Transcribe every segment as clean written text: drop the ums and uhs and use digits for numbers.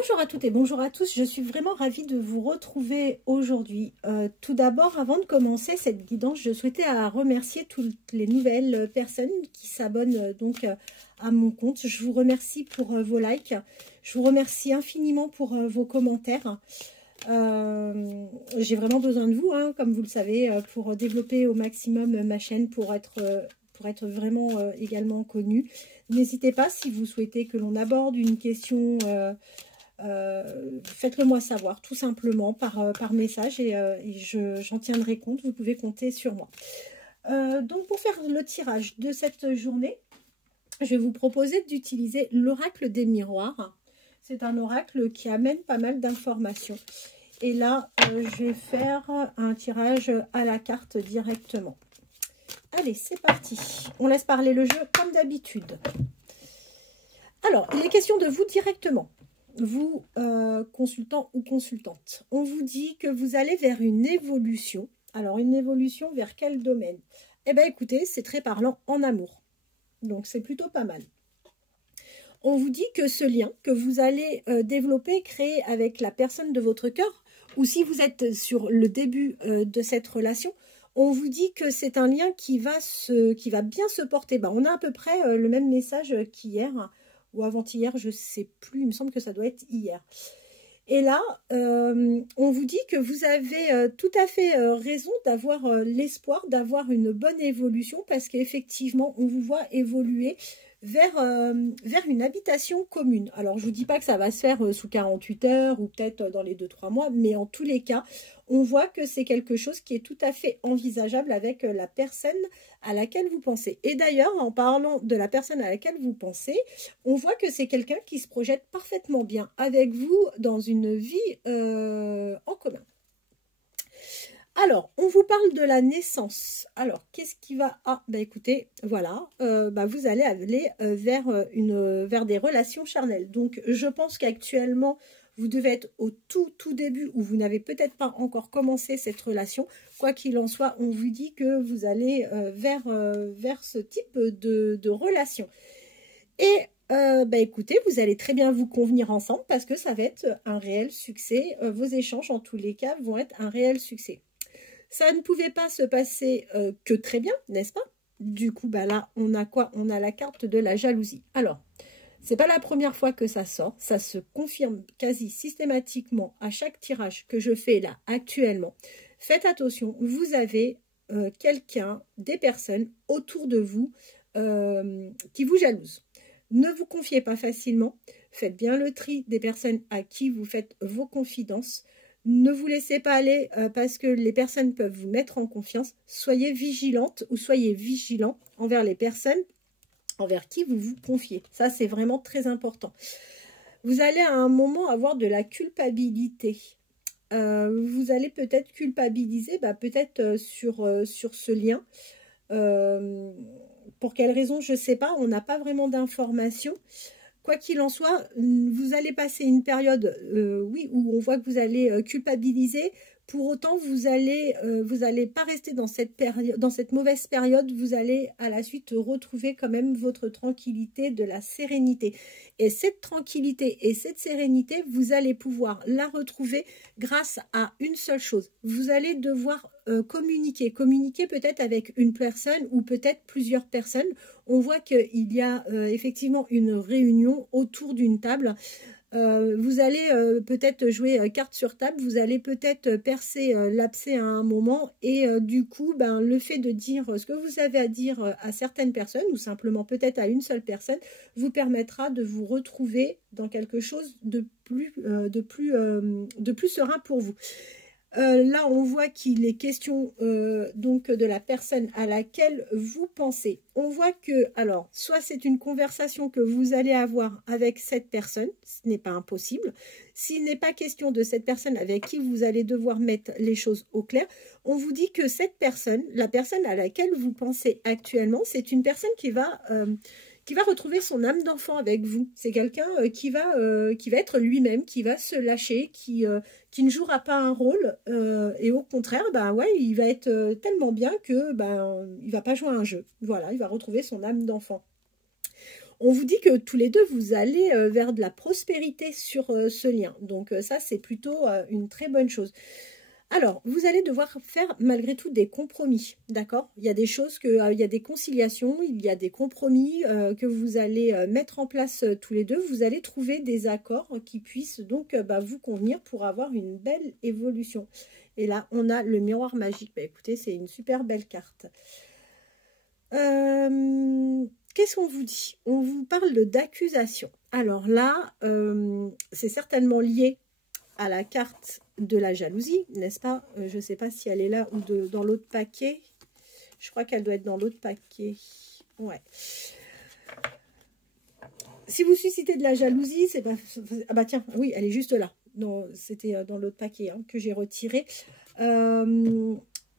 Bonjour à toutes et bonjour à tous, je suis vraiment ravie de vous retrouver aujourd'hui. Tout d'abord, avant de commencer cette guidance, je souhaitais remercier toutes les nouvelles personnes qui s'abonnent à mon compte. Je vous remercie pour vos likes, je vous remercie infiniment pour vos commentaires. J'ai vraiment besoin de vous, hein, comme vous le savez, pour développer au maximum ma chaîne, pour être vraiment également connue. N'hésitez pas, si vous souhaitez que l'on aborde une question, faites-le moi savoir, tout simplement, par message, et j'en tiendrai compte. Vous pouvez compter sur moi. Donc, pour faire le tirage de cette journée, je vais vous proposer d'utiliser l'oracle des miroirs. C'est un oracle qui amène pas mal d'informations. Et là, je vais faire un tirage à la carte directement. Allez, c'est parti. On laisse parler le jeu comme d'habitude. Alors, il est question de vous directement. Vous, consultant ou consultante. On vous dit que vous allez vers une évolution. Alors, une évolution vers quel domaine? Eh bien, écoutez, c'est très parlant en amour. Donc, c'est plutôt pas mal. On vous dit que ce lien que vous allez développer, créer avec la personne de votre cœur, ou si vous êtes sur le début de cette relation, on vous dit que c'est un lien qui va bien se porter. Ben, on a à peu près le même message qu'hier, ou avant-hier, je ne sais plus, il me semble que ça doit être hier. Et là, on vous dit que vous avez tout à fait raison d'avoir l'espoir d'avoir une bonne évolution, parce qu'effectivement, on vous voit évoluer vers une habitation commune. Alors, je ne vous dis pas que ça va se faire sous 48 heures ou peut-être dans les 2-3 mois, mais en tous les cas, on voit que c'est quelque chose qui est tout à fait envisageable avec la personne à laquelle vous pensez. Et d'ailleurs, en parlant de la personne à laquelle vous pensez, on voit que c'est quelqu'un qui se projette parfaitement bien avec vous dans une vie en commun. Alors, on vous parle de la naissance. Alors, qu'est-ce qui va... Ah, bah écoutez, voilà, vous allez aller vers des relations charnelles. Donc, je pense qu'actuellement, vous devez être au tout début où vous n'avez peut-être pas encore commencé cette relation. Quoi qu'il en soit, on vous dit que vous allez vers ce type de relation. Et écoutez, vous allez très bien vous convenir ensemble parce que ça va être un réel succès. Vos échanges, en tous les cas, vont être un réel succès. Ça ne pouvait pas se passer que très bien, n'est-ce pas? Du coup, là, on a quoi? On a la carte de la jalousie. Alors, c'est pas la première fois que ça sort. Ça se confirme quasi systématiquement à chaque tirage que je fais là, actuellement. Faites attention, vous avez quelqu'un, des personnes autour de vous qui vous jalousent. Ne vous confiez pas facilement. Faites bien le tri des personnes à qui vous faites vos confidences. Ne vous laissez pas aller parce que les personnes peuvent vous mettre en confiance. Soyez vigilante ou soyez vigilant envers les personnes envers qui vous vous confiez. Ça, c'est vraiment très important. Vous allez à un moment avoir de la culpabilité. Vous allez peut-être culpabiliser, peut-être sur ce lien. Pour quelle raison, je ne sais pas. On n'a pas vraiment d'informations. Quoi qu'il en soit, vous allez passer une période, oui, où on voit que vous allez culpabiliser. Pour autant, vous allez pas rester dans cette période, dans cette mauvaise période. Vous allez à la suite retrouver quand même votre tranquillité, de la sérénité. Et cette tranquillité et cette sérénité, vous allez pouvoir la retrouver grâce à une seule chose. Vous allez devoir communiquer peut-être avec une personne ou peut-être plusieurs personnes. On voit qu'il y a effectivement une réunion autour d'une table. Vous allez peut-être jouer carte sur table, vous allez peut-être percer l'abcès à un moment et du coup, le fait de dire ce que vous avez à dire à certaines personnes ou simplement peut-être à une seule personne vous permettra de vous retrouver dans quelque chose de plus serein pour vous. Là, on voit qu'il est question donc de la personne à laquelle vous pensez. On voit que, alors, soit c'est une conversation que vous allez avoir avec cette personne, ce n'est pas impossible. S'il n'est pas question de cette personne avec qui vous allez devoir mettre les choses au clair, on vous dit que cette personne, la personne à laquelle vous pensez actuellement, c'est une personne qui va retrouver son âme d'enfant avec vous. C'est quelqu'un qui va être lui-même, qui va se lâcher, qui ne jouera pas un rôle et au contraire, il va être tellement bien que il va pas jouer un jeu. Voilà, il va retrouver son âme d'enfant. On vous dit que tous les deux, vous allez vers de la prospérité sur ce lien. Donc ça, c'est plutôt une très bonne chose. Alors, vous allez devoir faire malgré tout des compromis, d'accord? Il y a des choses il y a des conciliations, il y a des compromis que vous allez mettre en place tous les deux. Vous allez trouver des accords qui puissent donc vous convenir pour avoir une belle évolution. Et là, on a le miroir magique. Bah, écoutez, c'est une super belle carte. Qu'est-ce qu'on vous dit? On vous parle d'accusation. Alors là, c'est certainement lié à la carte de la jalousie, n'est-ce pas? Je ne sais pas si elle est là ou dans l'autre paquet. Je crois qu'elle doit être dans l'autre paquet. Ouais. Si vous suscitez de la jalousie, c'est pas... Ah bah tiens, oui, elle est juste là. C'était dans l'autre paquet que j'ai retiré.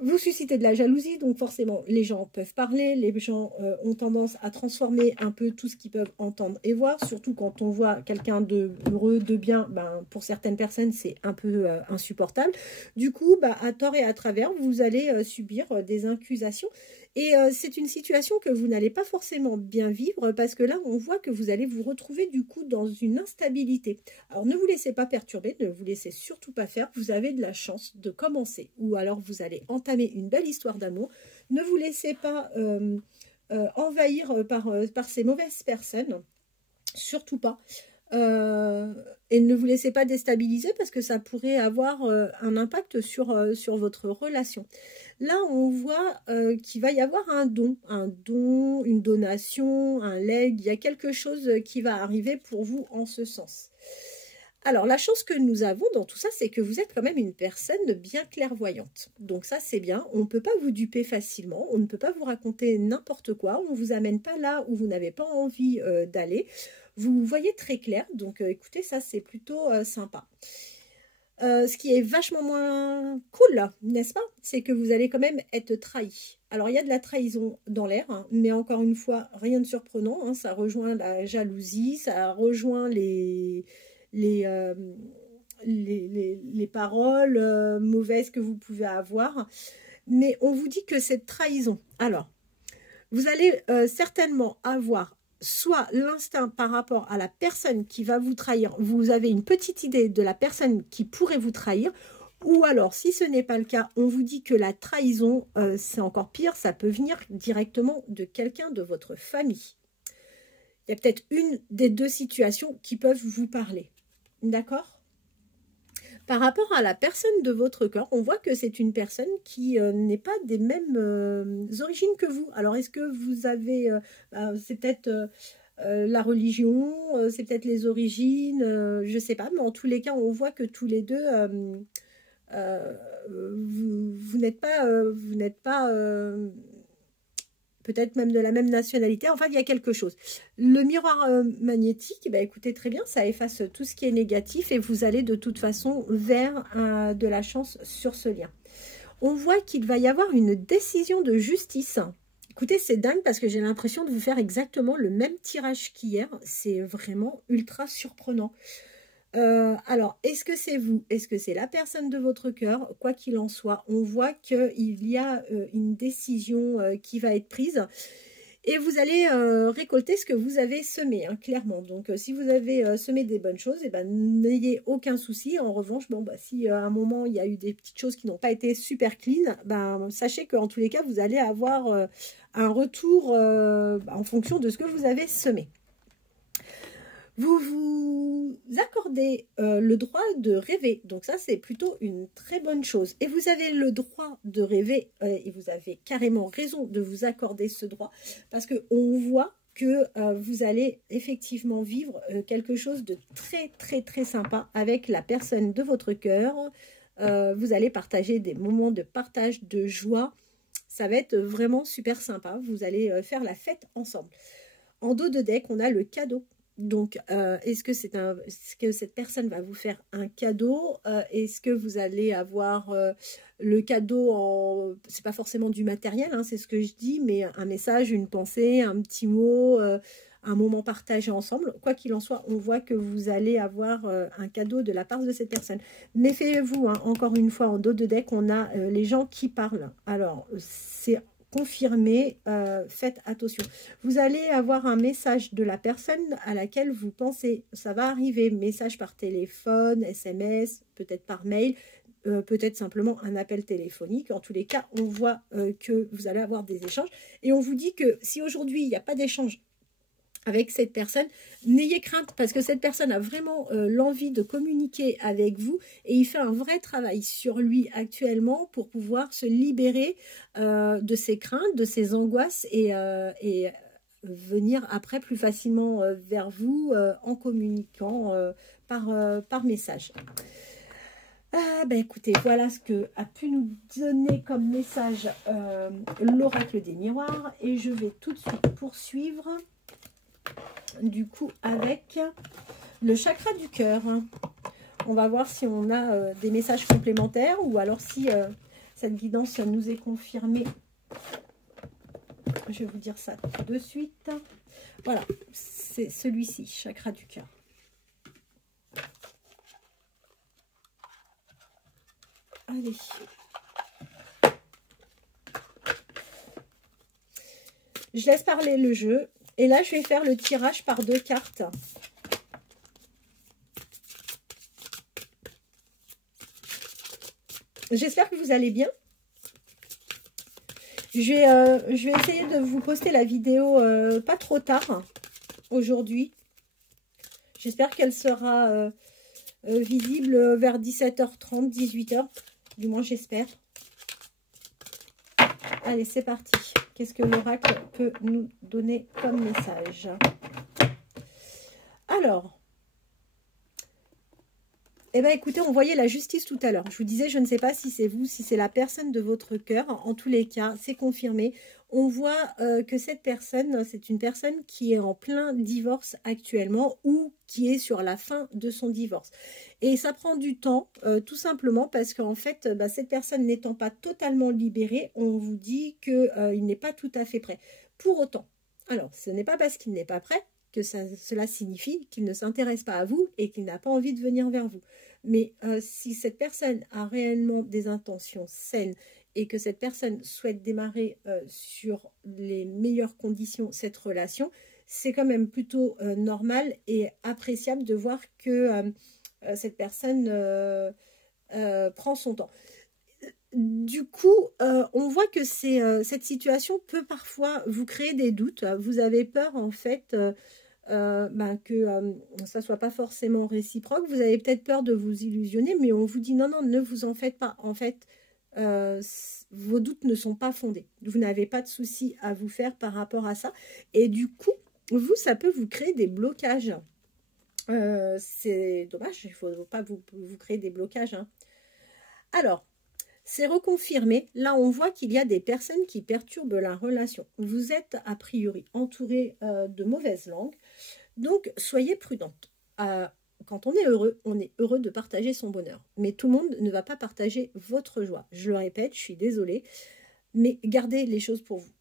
Vous suscitez de la jalousie, donc forcément, les gens peuvent parler, les gens ont tendance à transformer un peu tout ce qu'ils peuvent entendre et voir, surtout quand on voit quelqu'un de heureux, de bien, pour certaines personnes, c'est un peu insupportable. Du coup, à tort et à travers, vous allez subir des accusations. Et c'est une situation que vous n'allez pas forcément bien vivre parce que là, on voit que vous allez vous retrouver du coup dans une instabilité. Alors, ne vous laissez pas perturber, ne vous laissez surtout pas faire. Vous avez de la chance de commencer ou alors vous allez entamer une belle histoire d'amour. Ne vous laissez pas envahir par ces mauvaises personnes, surtout pas. Et ne vous laissez pas déstabiliser parce que ça pourrait avoir un impact sur votre relation. Là, on voit qu'il va y avoir un don, une donation, un legs. Il y a quelque chose qui va arriver pour vous en ce sens. Alors, la chance que nous avons dans tout ça, c'est que vous êtes quand même une personne bien clairvoyante. Donc ça, c'est bien. On ne peut pas vous duper facilement. On ne peut pas vous raconter n'importe quoi. On ne vous amène pas là où vous n'avez pas envie d'aller. Vous voyez très clair. Donc, écoutez, ça, c'est plutôt sympa. Ce qui est vachement moins cool, n'est-ce pas? C'est que vous allez quand même être trahi. Alors, il y a de la trahison dans l'air, mais encore une fois, rien de surprenant. Ça rejoint la jalousie, ça rejoint les paroles mauvaises que vous pouvez avoir. Mais on vous dit que cette trahison, alors, vous allez certainement avoir soit l'instinct par rapport à la personne qui va vous trahir, vous avez une petite idée de la personne qui pourrait vous trahir, ou alors, si ce n'est pas le cas, on vous dit que la trahison, c'est encore pire, ça peut venir directement de quelqu'un de votre famille. Il y a peut-être une des deux situations qui peuvent vous parler. D'accord? Par rapport à la personne de votre cœur, on voit que c'est une personne qui n'est pas des mêmes origines que vous. Alors, est-ce que vous avez... c'est peut-être la religion, c'est peut-être les origines, je ne sais pas. Mais en tous les cas, on voit que tous les deux, vous n'êtes pas peut-être même de la même nationalité. Enfin, il y a quelque chose. Le miroir magnétique, écoutez, très bien, ça efface tout ce qui est négatif et vous allez de toute façon vers de la chance sur ce lien. On voit qu'il va y avoir une décision de justice. Écoutez, c'est dingue parce que j'ai l'impression de vous faire exactement le même tirage qu'hier. C'est vraiment ultra surprenant. Alors, est-ce que c'est vous? Est-ce que c'est la personne de votre cœur? Quoi qu'il en soit, on voit qu'il y a une décision qui va être prise et vous allez récolter ce que vous avez semé, clairement. Donc, si vous avez semé des bonnes choses, n'ayez aucun souci. En revanche, si à un moment, il y a eu des petites choses qui n'ont pas été super clean, sachez qu'en tous les cas, vous allez avoir un retour en fonction de ce que vous avez semé. Vous vous accordez le droit de rêver. Donc ça, c'est plutôt une très bonne chose. Et vous avez le droit de rêver et vous avez carrément raison de vous accorder ce droit parce qu'on voit que vous allez effectivement vivre quelque chose de très, très, très sympa avec la personne de votre cœur. Vous allez partager des moments de partage, de joie. Ça va être vraiment super sympa. Vous allez faire la fête ensemble. En dos de deck, on a le cadeau. Donc, est-ce que cette personne va vous faire un cadeau? Est-ce que vous allez avoir le cadeau c'est pas forcément du matériel, c'est ce que je dis, mais un message, une pensée, un petit mot, un moment partagé ensemble. Quoi qu'il en soit, on voit que vous allez avoir un cadeau de la part de cette personne. Méfiez-vous, encore une fois, en dos de deck, on a les gens qui parlent. Alors, c'est confirmer, faites attention. Vous allez avoir un message de la personne à laquelle vous pensez. Ça va arriver, message par téléphone, SMS, peut-être par mail, peut-être simplement un appel téléphonique. En tous les cas, on voit que vous allez avoir des échanges. Et on vous dit que si aujourd'hui, il n'y a pas d'échange avec cette personne, n'ayez crainte parce que cette personne a vraiment l'envie de communiquer avec vous et il fait un vrai travail sur lui actuellement pour pouvoir se libérer de ses craintes, de ses angoisses et venir après plus facilement vers vous en communiquant par message. Ben écoutez, voilà ce que a pu nous donner comme message l'oracle des miroirs et je vais tout de suite poursuivre du coup avec le chakra du cœur. On va voir si on a des messages complémentaires ou alors si cette guidance nous est confirmée. Je vais vous dire ça tout de suite. Voilà, c'est celui-ci, chakra du cœur. Allez. Je laisse parler le jeu. Et là, je vais faire le tirage par 2 cartes. J'espère que vous allez bien. Je vais essayer de vous poster la vidéo pas trop tard aujourd'hui. J'espère qu'elle sera visible vers 17h30, 18h. Du moins, j'espère. Allez, c'est parti. Qu'est-ce que l'oracle peut nous donner comme message? Alors, eh bien, écoutez, on voyait la justice tout à l'heure. Je vous disais, je ne sais pas si c'est vous, si c'est la personne de votre cœur. En tous les cas, c'est confirmé. On voit que cette personne, c'est une personne qui est en plein divorce actuellement ou qui est sur la fin de son divorce. Et ça prend du temps, tout simplement parce qu'en fait, cette personne n'étant pas totalement libérée, on vous dit qu'il n'est pas tout à fait prêt. Pour autant, alors, ce n'est pas parce qu'il n'est pas prêt que cela signifie qu'il ne s'intéresse pas à vous et qu'il n'a pas envie de venir vers vous. Mais si cette personne a réellement des intentions saines et que cette personne souhaite démarrer sur les meilleures conditions cette relation, c'est quand même plutôt normal et appréciable de voir que cette personne prend son temps. Du coup, on voit que cette situation peut parfois vous créer des doutes. Vous avez peur en fait que ça ne soit pas forcément réciproque. Vous avez peut-être peur de vous illusionner, mais on vous dit non, non, ne vous en faites pas. En fait, vos doutes ne sont pas fondés. Vous n'avez pas de soucis à vous faire par rapport à ça. Et du coup, vous, ça peut vous créer des blocages. C'est dommage, il ne faut pas vous créer des blocages. Hein. Alors, c'est reconfirmé. Là, on voit qu'il y a des personnes qui perturbent la relation. Vous êtes a priori entouré de mauvaises langues. Donc, soyez prudente. Quand on est heureux de partager son bonheur. Mais tout le monde ne va pas partager votre joie. Je le répète, je suis désolée. Mais gardez les choses pour vous.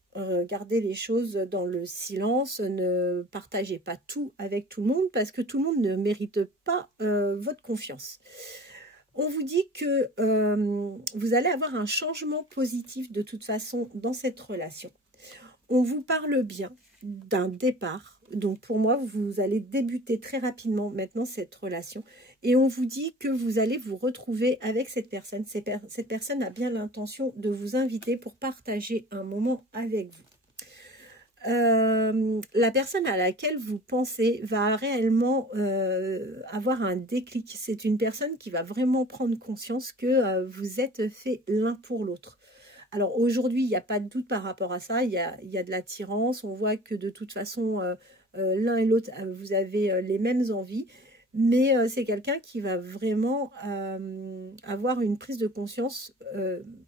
Gardez les choses dans le silence. Ne partagez pas tout avec tout le monde parce que tout le monde ne mérite pas votre confiance. On vous dit que vous allez avoir un changement positif de toute façon dans cette relation. On vous parle bien d'un départ. Donc pour moi, vous allez débuter très rapidement maintenant cette relation. Et on vous dit que vous allez vous retrouver avec cette personne. Cette personne a bien l'intention de vous inviter pour partager un moment avec vous. La personne à laquelle vous pensez va réellement avoir un déclic. C'est une personne qui va vraiment prendre conscience que vous êtes faits l'un pour l'autre. Alors aujourd'hui, il n'y a pas de doute par rapport à ça, il y a de l'attirance, on voit que de toute façon, l'un et l'autre, vous avez les mêmes envies, mais c'est quelqu'un qui va vraiment avoir une prise de conscience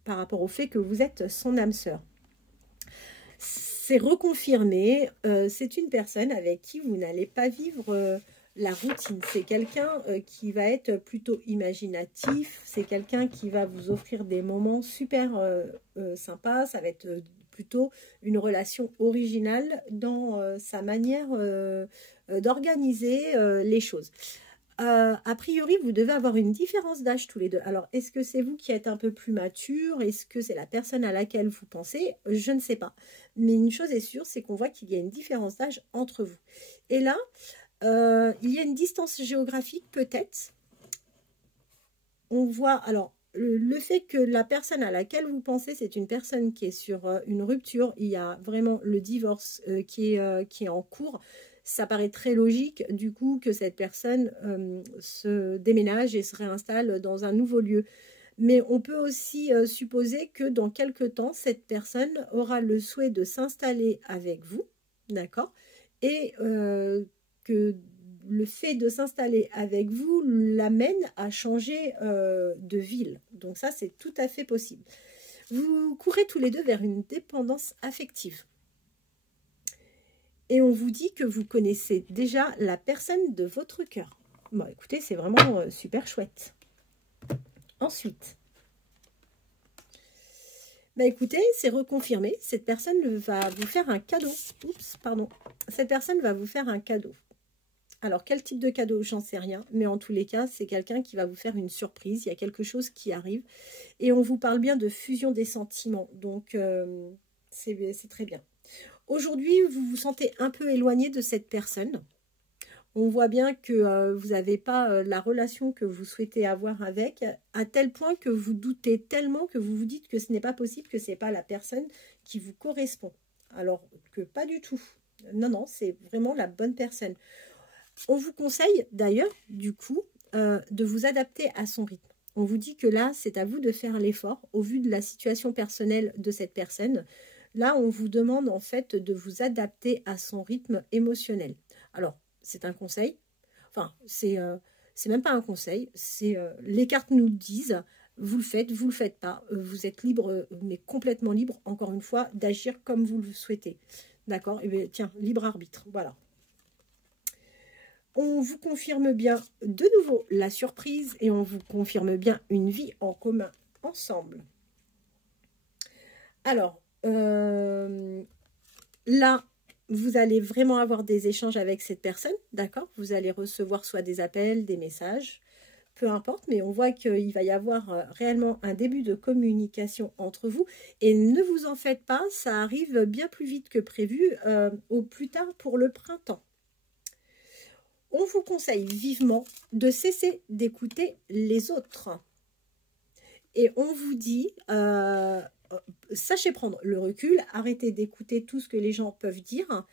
par rapport au fait que vous êtes son âme sœur. C'est reconfirmé, c'est une personne avec qui vous n'allez pas vivre la routine. C'est quelqu'un qui va être plutôt imaginatif, c'est quelqu'un qui va vous offrir des moments super sympas, ça va être plutôt une relation originale dans sa manière d'organiser les choses. A priori, vous devez avoir une différence d'âge tous les deux. Alors, est-ce que c'est vous qui êtes un peu plus mature? Est-ce que c'est la personne à laquelle vous pensez? Je ne sais pas. Mais une chose est sûre, c'est qu'on voit qu'il y a une différence d'âge entre vous. Et là, il y a une distance géographique peut-être. On voit, alors, le fait que la personne à laquelle vous pensez, c'est une personne qui est sur une rupture, il y a vraiment le divorce qui est en cours. Ça paraît très logique, du coup, que cette personne se déménage et se réinstalle dans un nouveau lieu. Mais on peut aussi supposer que dans quelque temps, cette personne aura le souhait de s'installer avec vous, d'accord? Et que le fait de s'installer avec vous l'amène à changer de ville. Donc ça, c'est tout à fait possible. Vous courez tous les deux vers une dépendance affective. Et on vous dit que vous connaissez déjà la personne de votre cœur. Bon, écoutez, c'est vraiment super chouette. Ensuite, bah écoutez, c'est reconfirmé. Cette personne va vous faire un cadeau. Oups, pardon. Cette personne va vous faire un cadeau. Alors, quel type de cadeau? J'en sais rien. Mais en tous les cas, c'est quelqu'un qui va vous faire une surprise. Il y a quelque chose qui arrive. Et on vous parle bien de fusion des sentiments. Donc, c'est très bien. Aujourd'hui, vous vous sentez un peu éloigné de cette personne. On voit bien que vous n'avez pas la relation que vous souhaitez avoir avec, à tel point que vous doutez tellement que vous vous dites que ce n'est pas possible, que ce n'est pas la personne qui vous correspond. Alors que pas du tout. Non, non, c'est vraiment la bonne personne. On vous conseille d'ailleurs, du coup, de vous adapter à son rythme. On vous dit que là, c'est à vous de faire l'effort au vu de la situation personnelle de cette personne. Là, on vous demande en fait de vous adapter à son rythme émotionnel. Alors, c'est un conseil. Enfin, c'est même pas un conseil. C'est les cartes nous disent, vous le faites pas. Vous êtes libre, mais complètement libre, encore une fois, d'agir comme vous le souhaitez. D'accord? Et bien, tiens, libre arbitre. Voilà. On vous confirme bien de nouveau la surprise et on vous confirme bien une vie en commun ensemble. Alors, là, vous allez vraiment avoir des échanges avec cette personne, d'accord? Vous allez recevoir soit des appels, des messages, peu importe, mais on voit qu'il va y avoir réellement un début de communication entre vous. Et ne vous en faites pas, ça arrive bien plus vite que prévu, au plus tard pour le printemps. On vous conseille vivement de cesser d'écouter les autres. Et on vous dit, sachez prendre le recul, arrêtez d'écouter tout ce que les gens peuvent dire,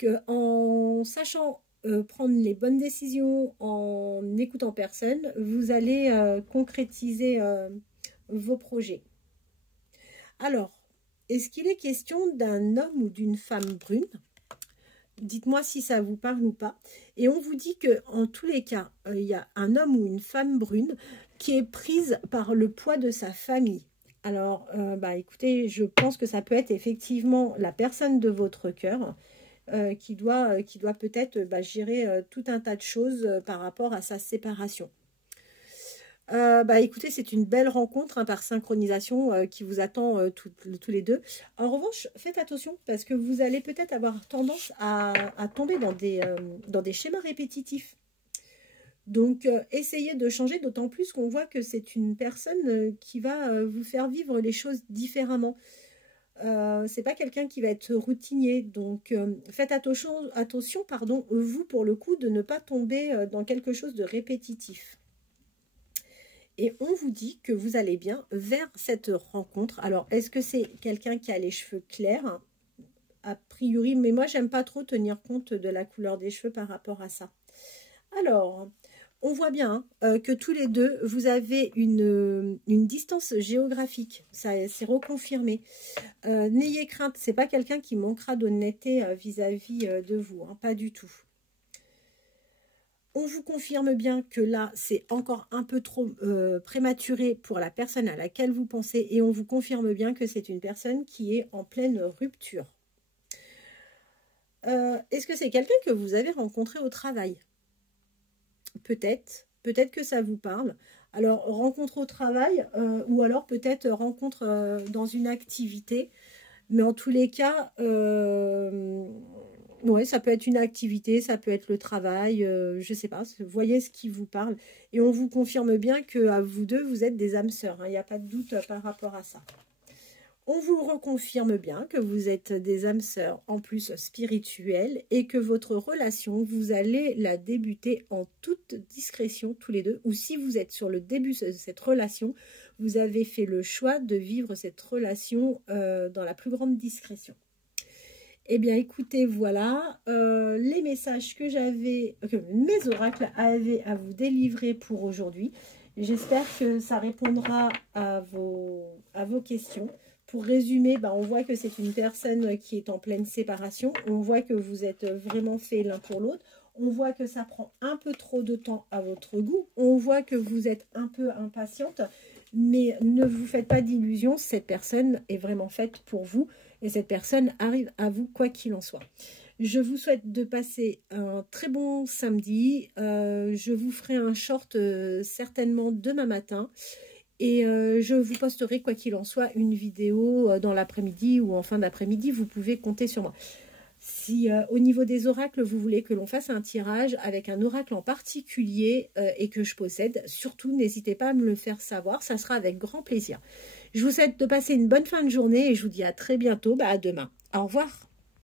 qu'en sachant prendre les bonnes décisions, en n'écoutant personne, vous allez concrétiser vos projets. Alors, est-ce qu'il est question d'un homme ou d'une femme brune? Dites-moi si ça vous parle ou pas. Et on vous dit que en tous les cas, il y a un homme ou une femme brune qui est prise par le poids de sa famille. Alors, écoutez, je pense que ça peut être effectivement la personne de votre cœur qui doit peut-être gérer tout un tas de choses par rapport à sa séparation. Écoutez, c'est une belle rencontre par synchronisation qui vous attend tous les deux. En revanche, faites attention parce que vous allez peut-être avoir tendance à tomber dans des schémas répétitifs. Donc, essayez de changer, d'autant plus qu'on voit que c'est une personne qui va vous faire vivre les choses différemment. C'est pas quelqu'un qui va être routinier. Donc, faites attention, vous, pour le coup, de ne pas tomber dans quelque chose de répétitif. Et on vous dit que vous allez bien vers cette rencontre. Alors, est-ce que c'est quelqu'un qui a les cheveux clairs? A priori, mais moi, j'aime pas trop tenir compte de la couleur des cheveux par rapport à ça. Alors, on voit bien que tous les deux, vous avez une distance géographique. Ça, c'est reconfirmé. N'ayez crainte, c'est pas quelqu'un qui manquera d'honnêteté vis-à-vis de vous, hein, pas du tout. On vous confirme bien que là, c'est encore un peu trop prématuré pour la personne à laquelle vous pensez. Et on vous confirme bien que c'est une personne qui est en pleine rupture. Est-ce que c'est quelqu'un que vous avez rencontré au travail? Peut-être que ça vous parle. Alors, rencontre au travail ou alors peut-être rencontre dans une activité. Mais en tous les cas, Ouais, ça peut être une activité, ça peut être le travail, je sais pas, voyez ce qui vous parle. Et on vous confirme bien que à vous deux, vous êtes des âmes sœurs, hein, il n'y a pas de doute par rapport à ça. On vous reconfirme bien que vous êtes des âmes sœurs en plus spirituelles et que votre relation, vous allez la débuter en toute discrétion tous les deux. Ou si vous êtes sur le début de cette relation, vous avez fait le choix de vivre cette relation dans la plus grande discrétion. Eh bien, écoutez, voilà les messages que mes oracles avaient à vous délivrer pour aujourd'hui. J'espère que ça répondra à vos questions. Pour résumer, on voit que c'est une personne qui est en pleine séparation. On voit que vous êtes vraiment faits l'un pour l'autre. On voit que ça prend un peu trop de temps à votre goût. On voit que vous êtes un peu impatiente. Mais ne vous faites pas d'illusions, cette personne est vraiment faite pour vous. Et cette personne arrive à vous quoi qu'il en soit. Je vous souhaite de passer un très bon samedi. Je vous ferai un short certainement demain matin. Et je vous posterai, quoi qu'il en soit, une vidéo dans l'après-midi ou en fin d'après-midi. Vous pouvez compter sur moi. Si au niveau des oracles, vous voulez que l'on fasse un tirage avec un oracle en particulier et que je possède, surtout n'hésitez pas à me le faire savoir. Ça sera avec grand plaisir. Je vous souhaite de passer une bonne fin de journée et je vous dis à très bientôt, à demain. Au revoir.